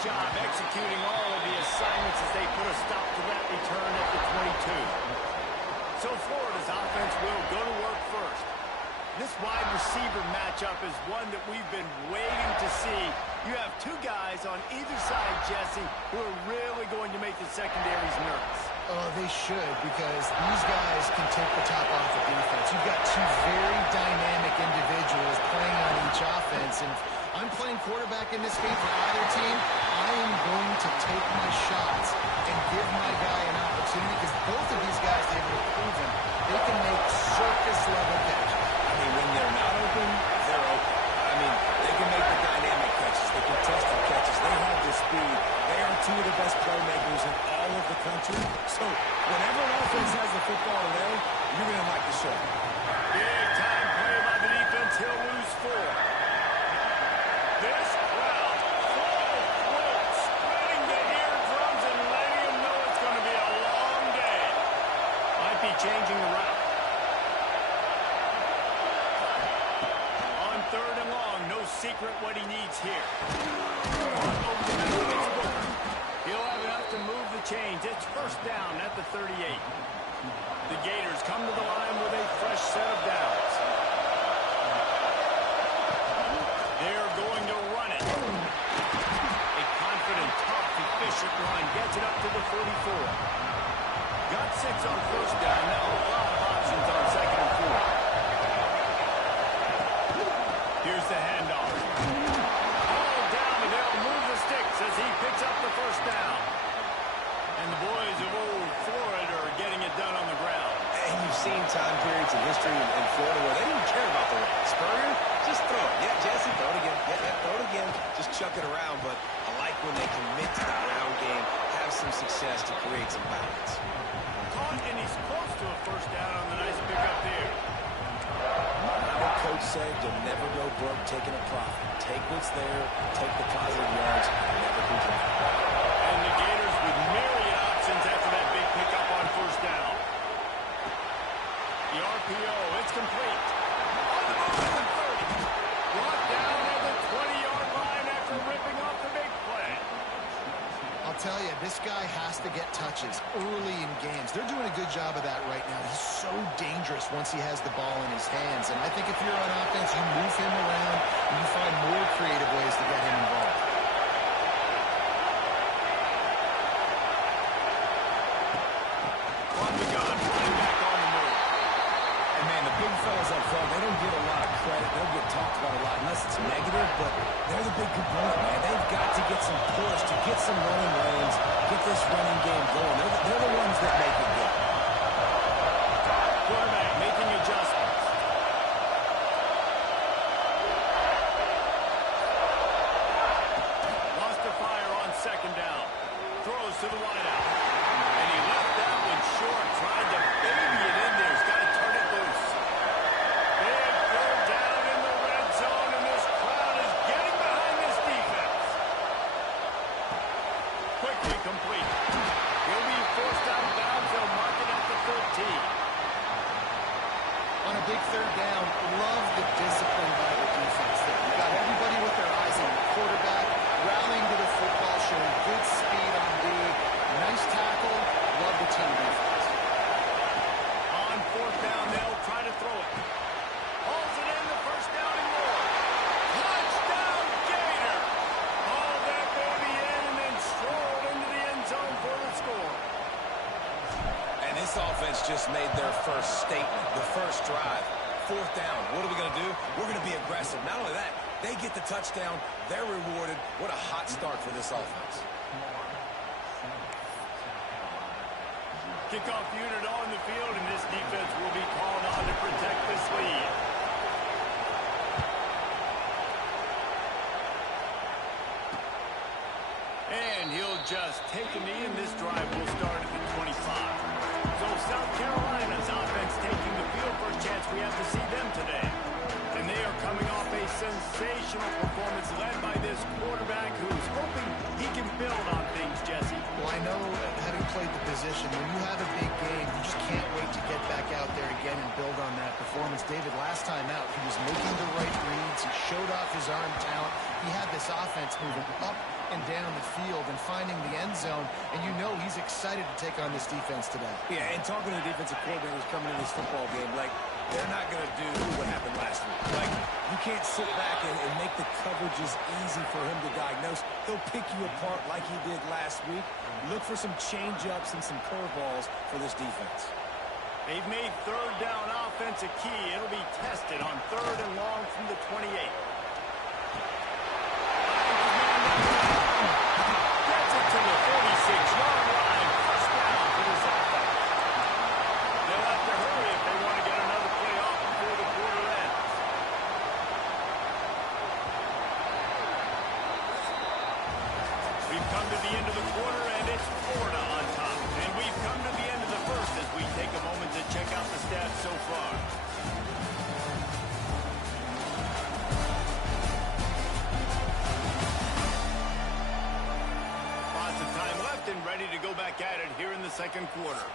job executing all of the assignments as they put a stop to that return at the 22. So Florida's offense will go to work first. This wide receiver matchup is one that we've been waiting to see. You have two guys on either side, Jesse, who are really going to make the secondaries nervous. Oh, they should, because these guys can take the top off the defense. You've got two very dynamic individuals playing on each offense, and if I'm playing quarterback in this game for either team, I am going to take my shots and give my guy an opportunity, because both of these guys, they've proven they can make circus-level catches. I mean, when they're not open, they're open. I mean, they can make the dynamic catches, the contested catches. They have the speed. They are two of the best playmakers in all of the country. So whenever an offense has the football today, you're going to like the show. Big time play by the defense. He'll lose 4. This crowd full throat, spreading the eardrums and letting them know it's going to be a long day. Might be changing the route. On 3rd and long, no secret what he needs here. Over the middle, it's Booker. He'll have enough to move the chains. It's 1st down at the 38. The Gators come to the line with a fresh set of downs. They're going to run it. A confident, tough, efficient run gets it up to the 44. Got 6 on 1st down. Now a lot of options on 2nd and 4. Here's the handoff. All down, and they'll move the sticks as he picks up the 1st down. And the boys of old Florida are getting it done on the ground. And you've seen time periods in history in Florida where they didn't care about the run. Spurrier, just throw it. Yeah, Jesse, throw it again. Yeah, throw it again. Just chuck it around. But I like when they commit to the ground game, have some success to create some balance. Caught, and he's close to a 1st down on the nice pickup there. Our coach said you'll never go broke taking a profit. Take what's there, take the positive yards, and never complain. And the Gators with myriad options after that big pickup on 1st down. The RPO, it's complete. On the move at the 30. Brought down at the 20-yard line after ripping off the big play. I'll tell you, this guy has to get touches early in games. They're doing a good job of that right now. He's so dangerous once he has the ball in his hands. And I think if you're on offense, you move him around and you find more creative ways to get him involved. On the gun, running back on the move. And man, the big fellas up front, they don't get a lot of credit. They don't get talked about a lot unless it's negative, but they're the big component, man. They've got to get some push, to get some running lanes, get this running game going. They're the ones that make it go. Quarterback making adjustments. Lost the fire on 2nd down. Throws to the wideout. And he left that one short. Tried to baby it in there. He's got to turn it loose. Big 3rd down in the red zone, and this crowd is getting behind this defense. Quickly complete. He'll be forced out of bounds. They'll mark it at the 13. On a big 3rd down, love the discipline by the defense there. You got everybody with their eyes on the quarterback, rallying to the football, showing good speed on D. Nice tackle. Love the team defense. On 4th down, they'll try to throw it. Hauls it in, the 1st down and more. Touchdown, Gator! Haul that baby in and then stroll into the end zone for the score. And this offense just made their first statement, the first drive. 4th down. What are we going to do? We're going to be aggressive. Not only that, they get the touchdown. They're rewarded. What a hot start for this offense. Kickoff unit on the field, and this defense will be called on to protect this lead. And he'll just take a knee, and this drive will start at the 25. So South Carolina's offense taking the field for a chance. We have to see them today. And they are coming off a sensational performance led by this quarterback who's hoping he can build on things, Jesse. Well, I know, having played the position. When you have a big game, you just can't wait to get back out there again and build on that performance. David, last time out, he was making the right reads. He showed off his arm talent. He had this offense moving up and down the field and finding the end zone, and you know he's excited to take on this defense today. Yeah, and talking to the defensive coordinators coming in this football game, like, they're not going to do what happened last week. Like, you can't sit back and make the coverages easy for him to diagnose. He'll pick you apart like he did last week. Look for some change-ups and some curveballs for this defense. They've made third down offense a key. It'll be tested on 3rd and long from the 28. Gets it to the 46-yard line. First down for this offense. They'll have to hurry if they want to get another play off before the quarter ends. We've come to the end of the quarter, and it's Florida on top. And we've come to the end of the first as we take a moment to check out the stats so far. Lots of time left and ready to go back at it here in the second quarter.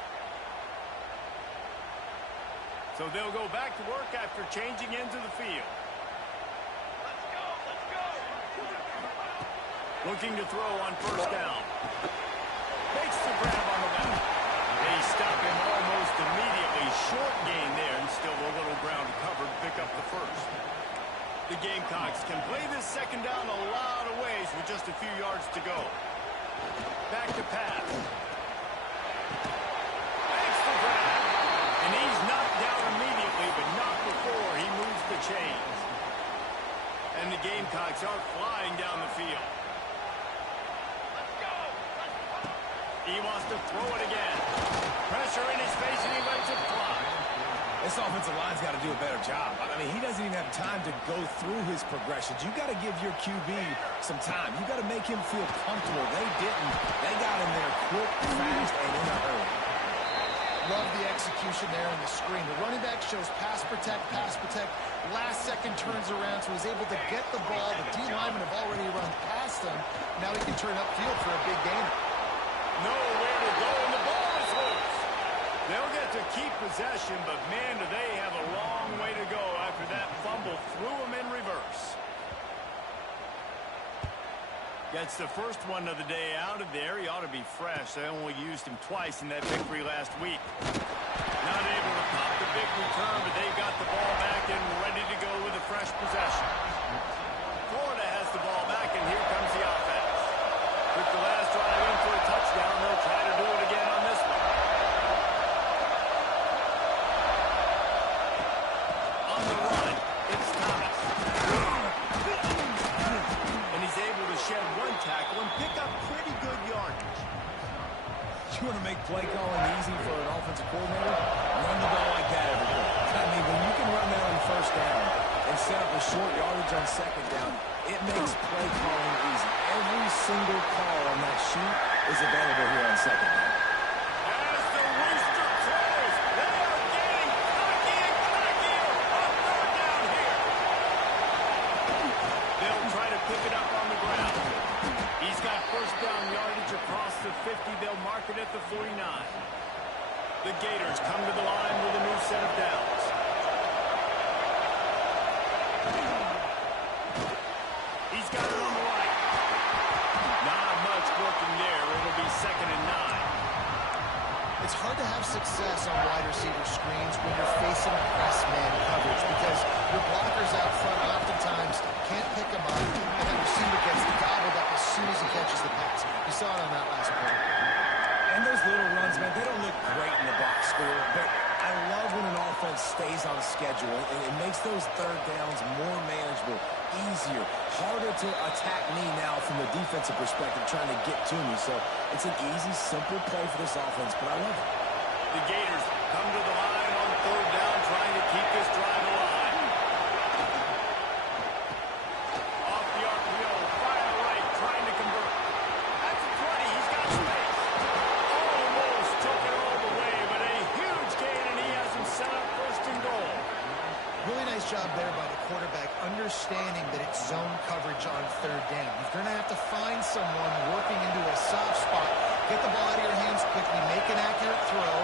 So they'll go back to work after changing into the field. Looking to throw on first down. Makes the grab on the left. They stop him almost immediately. Short gain there and still a little ground covered. Pick up the first. The Gamecocks can play this second down a lot of ways with just a few yards to go. Back to pass. Makes the grab. And he's knocked down immediately, but not before he moves the chains. And the Gamecocks are flying down the field. He wants to throw it again. Pressure in his face, and he lets it fly. This offensive line's got to do a better job. I mean, he doesn't even have time to go through his progressions. You got to give your QB some time. You got to make him feel comfortable. They didn't. They got him there quick, fast, and in a hurry. Love the execution there in the screen. The running back shows pass protect, pass protect. Last second turns around, so he's able to get the ball. The D linemen have already run past him. Now he can turn upfield for a big gainer. Nowhere to go, and the ball is loose. They'll get to keep possession, but man, do they have a long way to go after that fumble threw them in reverse. Gets the first one of the day out of there. He ought to be fresh. They only used him twice in that victory last week. Not able to pop the big return, but they've got the ball back and ready to go with a fresh possession. Florida has the ball back, and here comes the offense. Took the last drive in for a touchdown. They'll try to do it again on this one. On the run, it's Thomas. And he's able to shed one tackle and pick up pretty good yardage. You want to make play calling easy for an offensive coordinator? Run the ball like that every day. I mean, when you can run that on first down and set up a short yardage on second down, it makes play calling easy. Every single call on that sheet is available here on second down. As the rooster crows, they are getting cocky and cockier on third down here. They'll try to pick it up on the ground. He's got first down yardage across the 50. They'll mark it at the 49. The Gators come to the line with a new set of downs. He's got it on the right. Not much working there. It'll be 2nd and 9. It's hard to have success on wide receiver screens when you're facing press man coverage because your blockers out front oftentimes can't pick them up, and the receiver gets gobbled up as soon as he catches the pass. You saw it on that last play. And those little runs, man, they don't look great in the box score, but I love when an offense stays on schedule, and it makes those third downs more manageable, easier, harder to attack me now from the defensive perspective trying to get to me. So it's an easy, simple play for this offense, but I love it. The Gators come to the line on third down, trying to keep this drive alive. Off the RPO, fire right, trying to convert. That's a 20. He's got space. Almost took it all the way, but a huge gain, and he has him set up first and goal. Really nice job there by the quarterback, understanding that it's zone coverage on third down. You're going to have to find someone working into a soft spot Get the ball out of your hands quickly, make an accurate throw,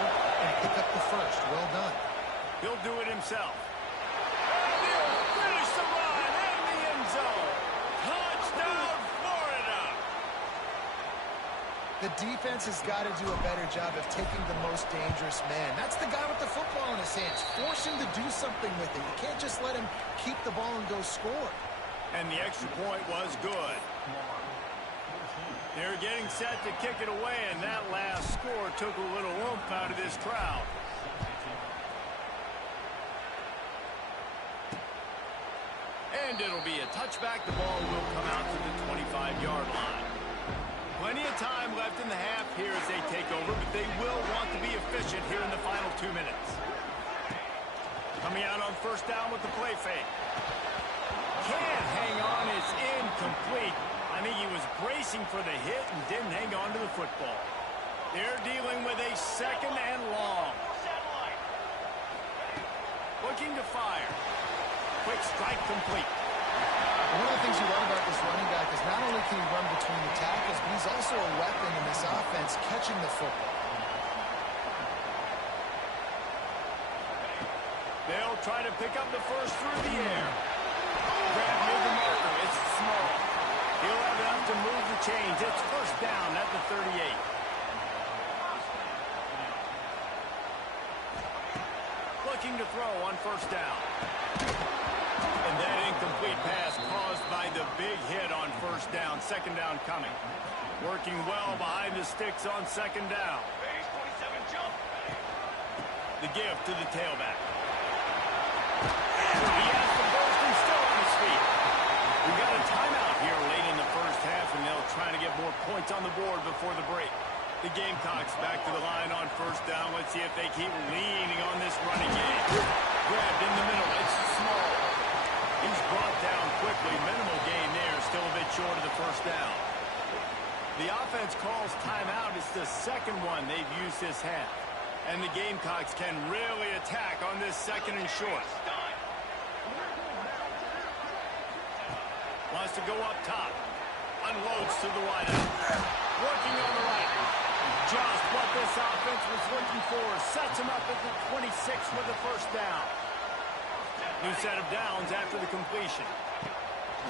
and pick up the first. Well done. He'll do it himself. And he'll finish the run in the end zone. Touchdown, Florida! The defense has got to do a better job of taking the most dangerous man. That's the guy with the football in his hands. Force him to do something with it. You can't just let him keep the ball and go score. And the extra point was good. They're getting set to kick it away, and that last score took a little oomph out of this crowd. And it'll be a touchback. The ball will come out to the 25-yard line. Plenty of time left in the half here as they take over, but they will want to be efficient here in the final 2 minutes. Coming out on first down with the play fake. Can't hang on. It's incomplete. I think he was bracing for the hit and didn't hang on to the football. They're dealing with a second and long. Looking to fire. Quick strike complete. One of the things you love about this running back is not only can he run between the tackles, but he's also a weapon in this offense catching the football. They'll try to pick up the first through the air. Grab near the marker. It's small. He'll have enough to move the chains. It's first down at the 38. Looking to throw on first down. And that incomplete pass caused by the big hit on first down. Second down coming. Working well behind the sticks on second down. The give to the tailback. He has the burst and still on his feet. We've got a timeout here late in the first half, and they'll try to get more points on the board before the break. The Gamecocks back to the line on first down. Let's see if they keep leaning on this running game. Grabbed in the middle. It's small. He's brought down quickly. Minimal gain there. Still a bit short of the first down. The offense calls timeout. It's the second one they've used this half. And the Gamecocks can really attack on this second and short. Wants to go up top. Unloads to the wideout. Working on the right. Just what this offense was looking for. Sets him up at the 26 with the first down. New set of downs after the completion.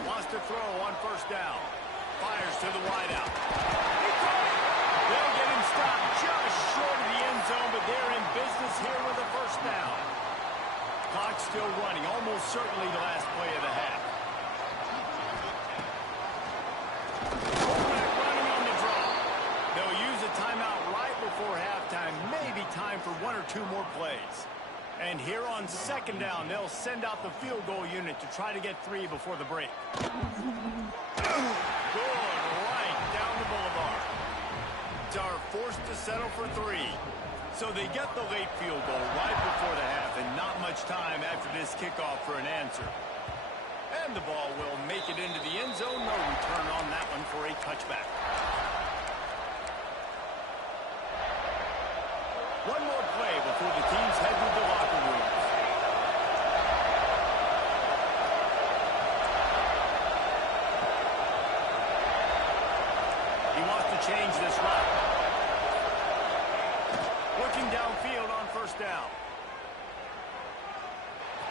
Wants to throw on first down. Fires to the wideout. They'll get him stopped just short of the end zone, but they're in business here with the first down. Clock still running. Almost certainly the last play of the half. Quarterback running on the draw. They'll use a timeout right before halftime. Maybe time for one or two more plays. And here on second down, they'll send out the field goal unit to try to get 3 before the break. Good right down the boulevard. Are forced to settle for 3. So they get the late field goal right before the half, and not much time after this kickoff for an answer. And the ball will make it into the end zone. No return on that one for a touchback. One more play before the teams head to the locker room. He wants to change this route. Looking downfield on first down.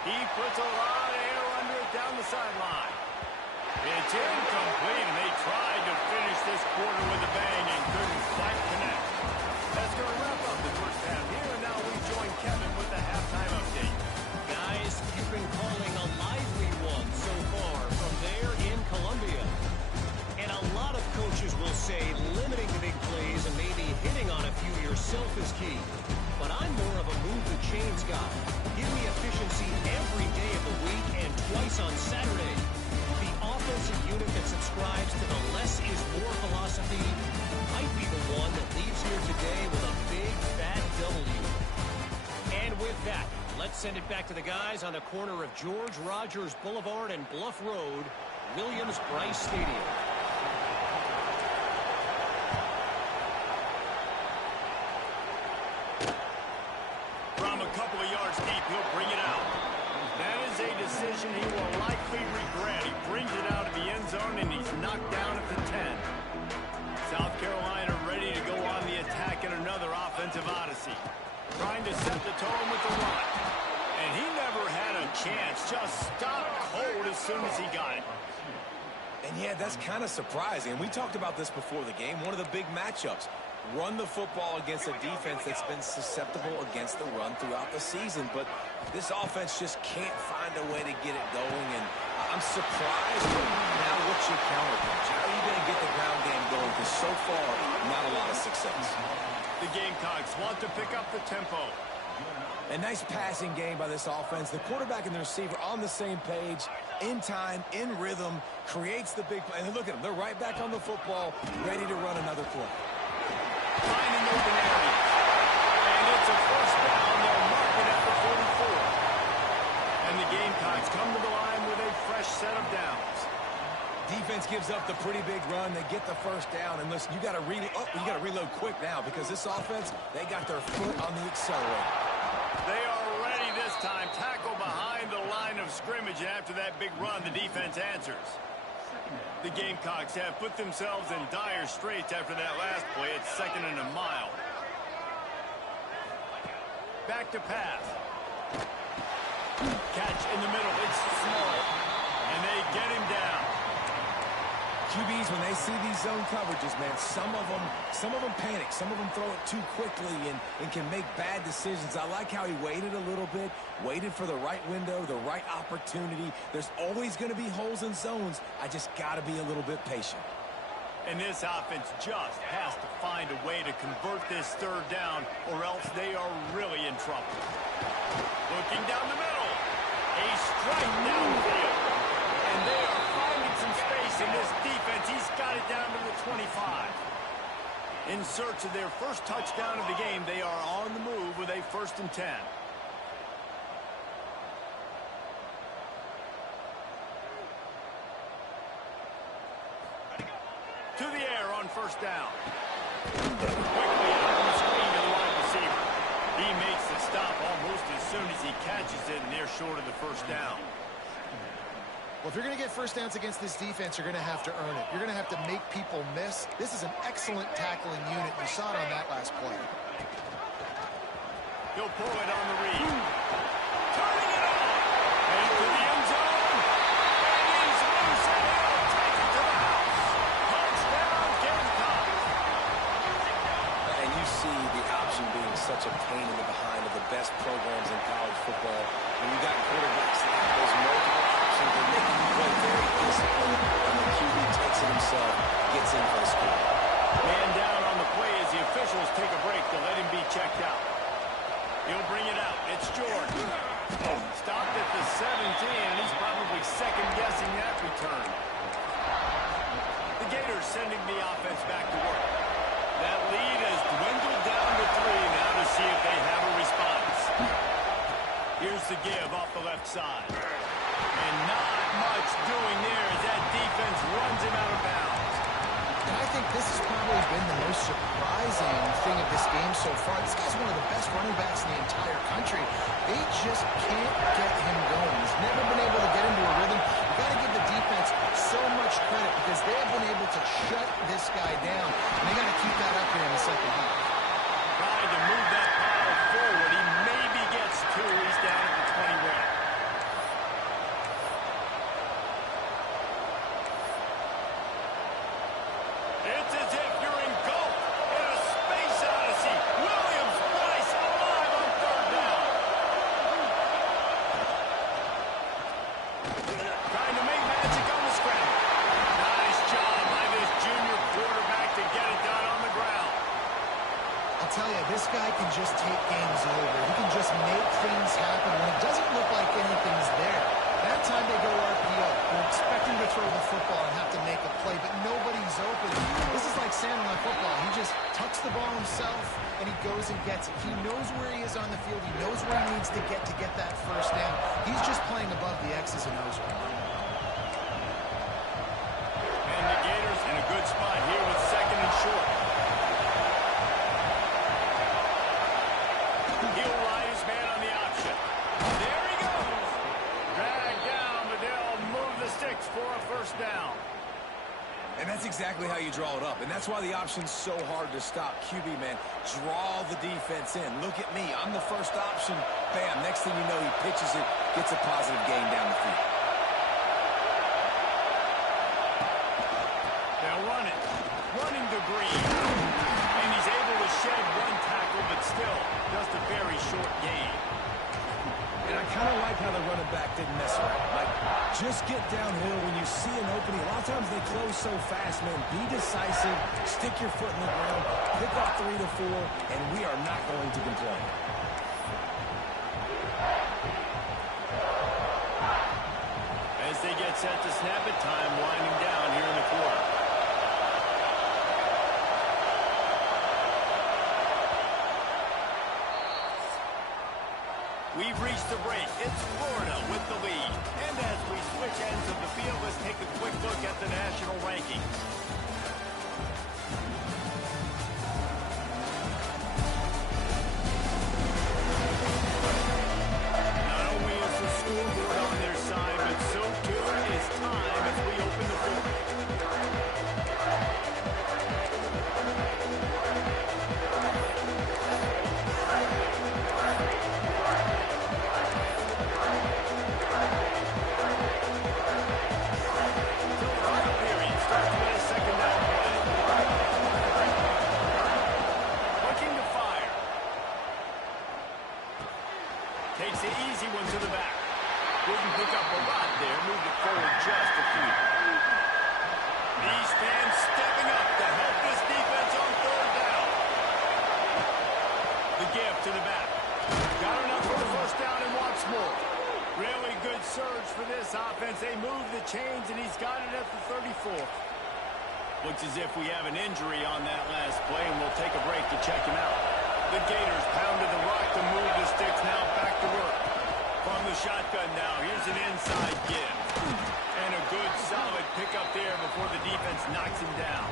He puts a lot of air under it down the sideline. It's incomplete, and they tried to finish this quarter with a bang and couldn't quite connect. That's going to wrap up the first half here, and now we join Kevin with the halftime update. Guys, you've been calling a lively one so far from there in Columbia. And a lot of coaches will say limiting the big plays and maybe hitting on a few yourself is key. But I'm more of a move the chains guy. Give me efficiency every day of the week and twice on Saturday. The offensive unit that subscribes to the less is more philosophy might be the one that leaves here today with a big fat W. And with that, let's send it back to the guys on the corner of George Rogers Boulevard and Bluff Road, Williams-Brice Stadium. From a couple of yards deep, he'll bring it out. That is a decision he will likely regret. He brings it out of the end zone, and he's knocked down at the 10. South Carolina ready to go on trying to set the tone with the run. And he never had a chance. Just stopped cold as soon as he got it. And yeah, that's kind of surprising. We talked about this before the game. One of the big matchups. Run the football against a defense that's been susceptible against the run throughout the season. But this offense just can't find a way to get it going. And I'm surprised. Now what's your counterpunch? How are you going to get the ground game going? Because so far, not a lot of success. The Gamecocks want to pick up the tempo. A nice passing game by this offense. The quarterback and the receiver on the same page, in time, in rhythm, creates the big play. And look at them. They're right back on the football, ready to run another play. Finding open area. And it's a first down. They'll mark it at the 44. And the Gamecocks come to the line with a fresh set of downs. Defense gives up the pretty big run. They get the first down. And listen, you got to reload quick now because this offense, they got their foot on the accelerator. They are ready this time. Tackle behind the line of scrimmage. And after that big run, the defense answers. The Gamecocks have put themselves in dire straits after that last play. It's 2nd and a mile. Back to pass. Catch in the middle. It's small. And they get him down. QBs, when they see these zone coverages, man, some of them panic. Some of them throw it too quickly and can make bad decisions. I like how he waited a little bit, waited for the right window, the right opportunity. There's always going to be holes in zones. I just got to be a little bit patient. And this offense just has to find a way to convert this 3rd down, or else they are really in trouble. Looking down the middle. A strike downfield. And they are finding some space in this defense. He's got it down to the 25. In search of their first touchdown of the game, they are on the move with a 1st and 10. To the air on 1st down. Quickly out on the screen to the wide receiver. He makes the stop almost as soon as he catches it, and they're short of the 1st down. Well, if you're going to get first downs against this defense, you're going to have to earn it. You're going to have to make people miss. This is an excellent tackling unit. You saw it on that last play. He'll pull it on the read. Turning it on. Into the end zone. And he's loose and he'll take it to the house. Touchdown, Gamecocks. And you see the option being such a pain in the behind of the best programs in college football. When you got quarterbacks that have those multiple options, they're making you play very disciplined. And the QB takes it himself, gets in for the score. Man down on the play as the officials take a break to let him be checked out. He'll bring it out. It's Jordan. Stopped at the 17, and he's probably second-guessing that return. The Gators sending the offense back to work. That lead has dwindled down to 3 now to see if they have a response. Here's the give off the left side. And not much doing there as that defense runs him out of bounds. And I think this has probably been the most surprising thing of this game so far. This guy's one of the best running backs in the entire country. They just can't get him going. He's never been able to get into a rhythm. You've got to give the defense so much credit because they have been able to shut this guy down. And they got to keep that up here in the 2nd half. Trying to move that pile forward. He maybe gets 2. He's down at the 21. It's as if you're engulfed in a space odyssey. Williams, nice, alive on 3rd down. Trying to make magic on the scramble. Nice job by this junior quarterback to get it done on the ground. I'll tell you, this guy can just take games over. He can just make things happen when it doesn't look like anything's there. That time they go RPO. They're expecting to throw the football and have to make a play, but nobody's open. This is like Sam on football. He just tucks the ball himself, and he goes and gets it. He knows where he is on the field. He knows where he needs to get that 1st down. He's just playing above the X's and O's right now. And the Gators in a good spot here with 2nd and short. He'll ride his man on the option. There he goes. Dragged down, but they'll move the sticks for a 1st down. And that's exactly exactly how you draw it up, and that's why the option's so hard to stop. QB, man, draw the defense in. Look at me. I'm the first option. Bam, next thing you know, he pitches it, gets a positive gain down the field. Now running to Green. And he's able to shed one tackle, but still just a very short gain. And I kind of like how the running back didn't mess around. Like, just get downhill when you see an opening. A lot of times they close so fast, man. Be decisive, stick your foot in the ground, pick up 3 to 4, and we are not going to complain. As they get set to snap it, time winding down here in the quarter. We've reached the break. It's Florida with the lead. And as we switch ends of the field, let's take a quick look at the national rankings. Not only is the scoreboard on their side, but so too is time as we open the book. Takes the easy one to the back. Didn't pick up a lot there. Moved it forward just a few. These fans stepping up to help this defense on third down. The give to the back. Got enough for the first down and wants more. Really good surge for this offense. They move the chains, and he's got it at the 34. Looks as if we have an injury on that last play, and we'll take a break to check him out. The Gators pounded the rock to move the sticks. Now back to work. From the shotgun now, here's an inside give. And a good solid pickup there before the defense knocks him down.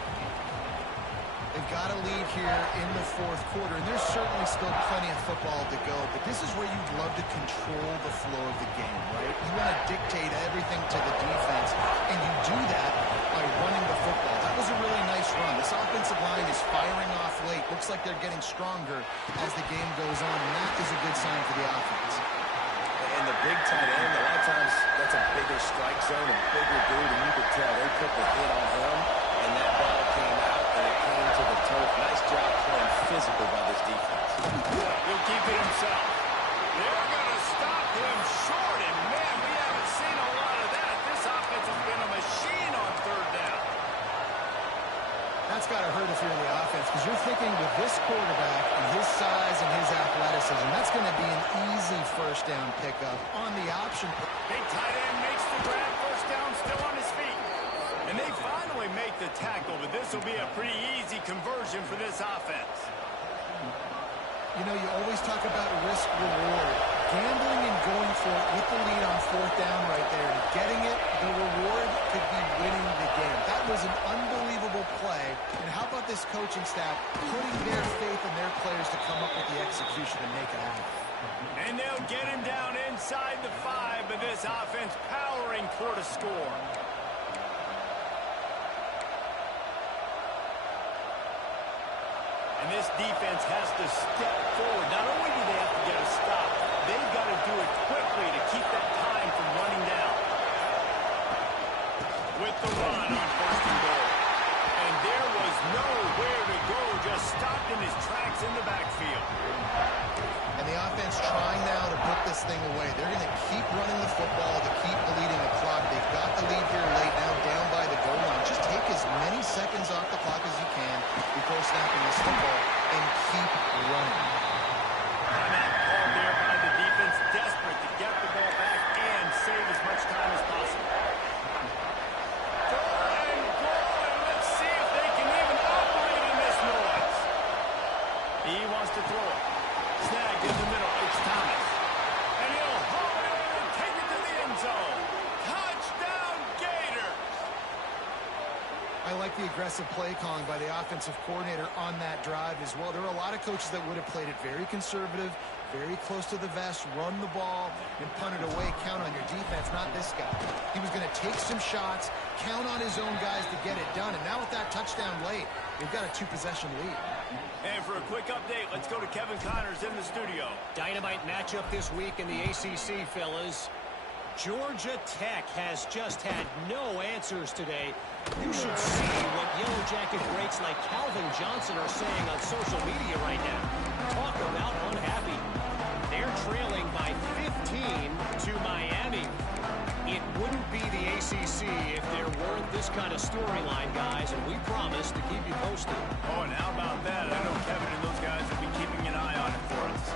They've got a lead here in the fourth quarter, and there's certainly still plenty of football to go, but this is where you'd love to control the flow of the game, right? You want to dictate everything to the defense, and you do that by running the football. That was a really nice run. This offensive line is firing off late. Looks like they're getting stronger as the game goes on, and that is a good sign for the offense. And the big tight end, a lot of times that's a bigger strike zone, a bigger dude, and you could tell they put the hit on him, and that ball came out, and it came to the turf. Nice job playing physical by this defense. He'll keep it himself. They're going to stop him short, and man, we haven't seen a lot of that. This offense has been a machine on third down. That's got to hurt if you're in the offense, because you're thinking with this quarterback and his size and his athleticism, that's going to be an easy first down pickup on the option. Big tight end makes the grab, first down, still on his feet. And they finally make the tackle, but this will be a pretty easy conversion for this offense. You know, you always talk about risk-reward. Gambling and going for it with the lead on fourth down right there and getting it, the reward could be winning the game. That was an unbelievable play. And how about this coaching staff putting their faith in their players to come up with the execution and make it happen? And they'll get him down inside the 5, but this offense powering toward a score. And this defense has to step forward. Not only do they have to get a stop, they've got to do it quickly to keep that time from running down. With the run on first and goal. And there was nowhere to go, just stopped in his tracks in the backfield. And the offense trying now to put this thing away. They're going to keep running the football to keep bleeding the clock. They've got the lead here late, now down by the goal line. Just take as many seconds off the clock as you can before snapping this football and keep running. Timeout called there by the defense, desperate to get the ball back and save as much time as possible. Third and goal, and let's see if they can even operate in this noise. He wants to throw it. Snagged in the middle, it's Thomas. And he'll haul it in and take it to the end zone. Touchdown, Gators! I like the aggressive play calling by the offensive coordinator on that drive as well. There were a lot of coaches that would have played it very conservative, very close to the vest, run the ball, and punt it away. Count on your defense, not this guy. He was going to take some shots, count on his own guys to get it done. And now with that touchdown late, they've got a 2-possession lead. And for a quick update, let's go to Kevin Connors in the studio. Dynamite matchup this week in the ACC, fellas. Georgia Tech has just had no answers today. You should see what Yellow Jacket greats like Calvin Johnson are saying on social media right now. Talk about unhappy. They're trailing by 15 to Miami. It wouldn't be the ACC if there weren't this kind of storyline, guys, and we promise to keep you posted. Oh, and how about that? I know Kevin and those guys will be keeping an eye on it for us.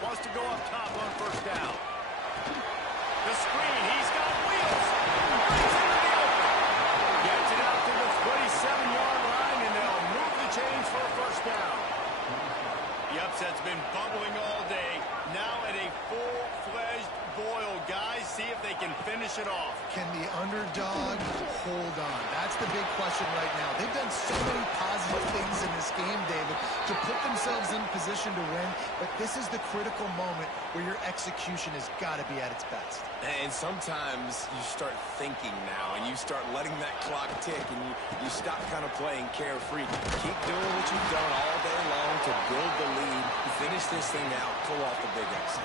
Wants to go up top on first down. The screen, he's got wheels. Brings it into the open. Gets it out to the 27-yard line, and they'll move the chains for a first down. The upset's been bubbling all day. Now at a full-fledged boil. Guys, see if they can finish it off. Can the underdog hold on? That's the big question right now. They've done so many positive things in this game, David, to put themselves in position to win, but this is the critical moment where your execution has got to be at its best. And sometimes you start thinking now, and you start letting that clock tick, and you stop kind of playing carefree. Keep doing what you've done all day long to build the lead, finish this thing out, pull off the big upset.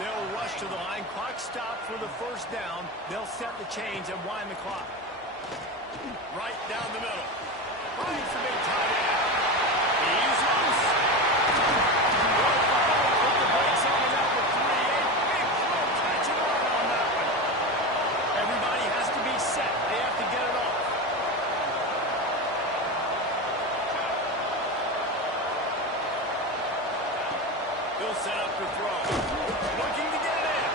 They'll rush to the line. Clock stopped for the first down. They'll set the chains and wind the clock. Right down the middle. Finds the big tight end. He's loose. Put the brakes on him out with 3. A big throw. Catch and run on that one. Everybody has to be set. They have to get it off. He'll set up the throw. Looking to get it in.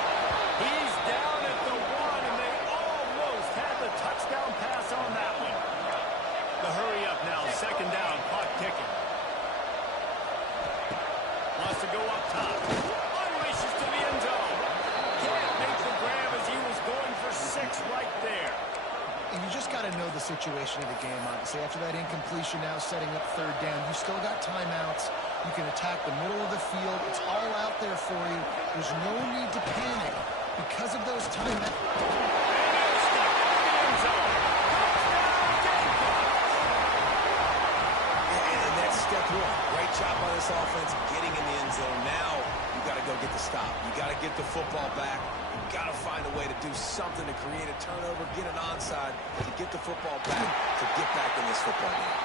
He's down at the 1, and they almost had the touchdown pass on that one. The hurry up now. Second down. Clock ticking. Wants to go up top. Unleashes to the end zone. Can't make the grab as he was going for 6 right there. And you just got to know the situation of the game, obviously. After that incompletion now setting up third down, you still got timeouts. You can attack the middle of the field. It's all out there for you. There's no need to panic because of those timeouts. And that's step 1. Great job by this offense getting in the end zone. Now you got to go get the stop. You got to get the football back. You got to find a way to do something to create a turnover, get an onside, to get the football back, to get back in this football game.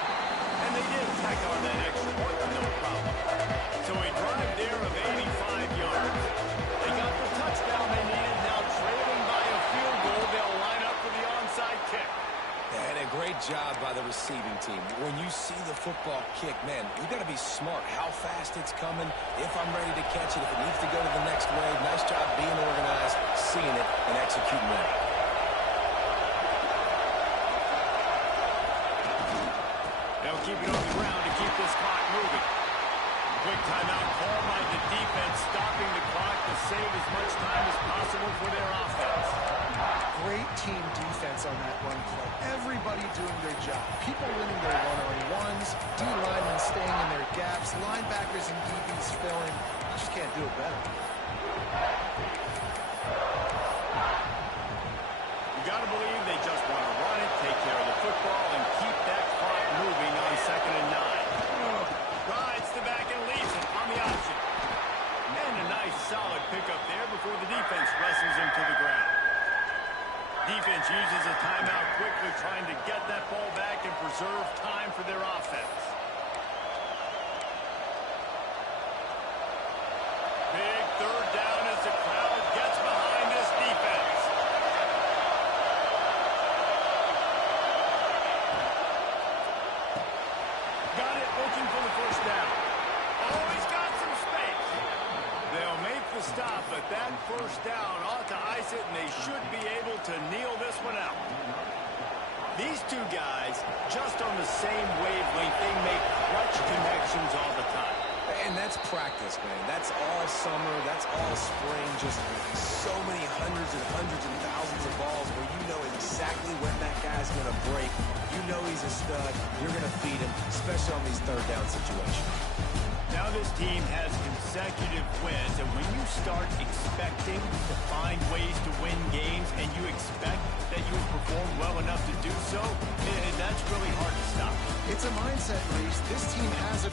And they did tack on that extra point, no problem. So a drive there of 85 yards. They got the touchdown they needed. Now trailing by a field goal, they'll line up for the onside kick. And a great job by the receiving team. When you see the football kick, man, you got to be smart. How fast it's coming, if I'm ready to catch it, if it needs to go to the next wave. Nice job being organized, seeing it, and executing it. They'll keep it on the ground to keep this clock moving. Quick timeout call by the defense, stopping the clock to save as much time as possible for their offense. Great team defense on that run play. Everybody doing their job. People winning their one-on-ones, D-linemen staying in their gaps, linebackers and DBs filling. You just can't do it better. You got to believe they just want to run it, take care of the football, and keep that clock moving on 2nd and 9. Rides the back and leaves it on the option. And a nice solid pickup there before the defense wrestles him to the ground. Defense uses a timeout quickly, trying to get that ball back and preserve time for their offense. Big third down as the crowd gets behind this defense. Got it, looking for the first down. Oh, he's got some space. They'll make the stop, but that first down ought to ice it, and they should be able to kneel this one out. These two guys, just on the same wavelength, they make clutch connections all the time. And that's practice, man. That's all summer. That's all spring. Just so many hundreds and thousands of balls where you know especially when that guy's going to break. You know he's a stud. You're going to feed him, especially on these third down situations. Now this team has consecutive wins, and when you start expecting to find ways to win games and you expect that you will perform well enough to do so, that's really hard to stop. It's a mindset, Reese. This team has a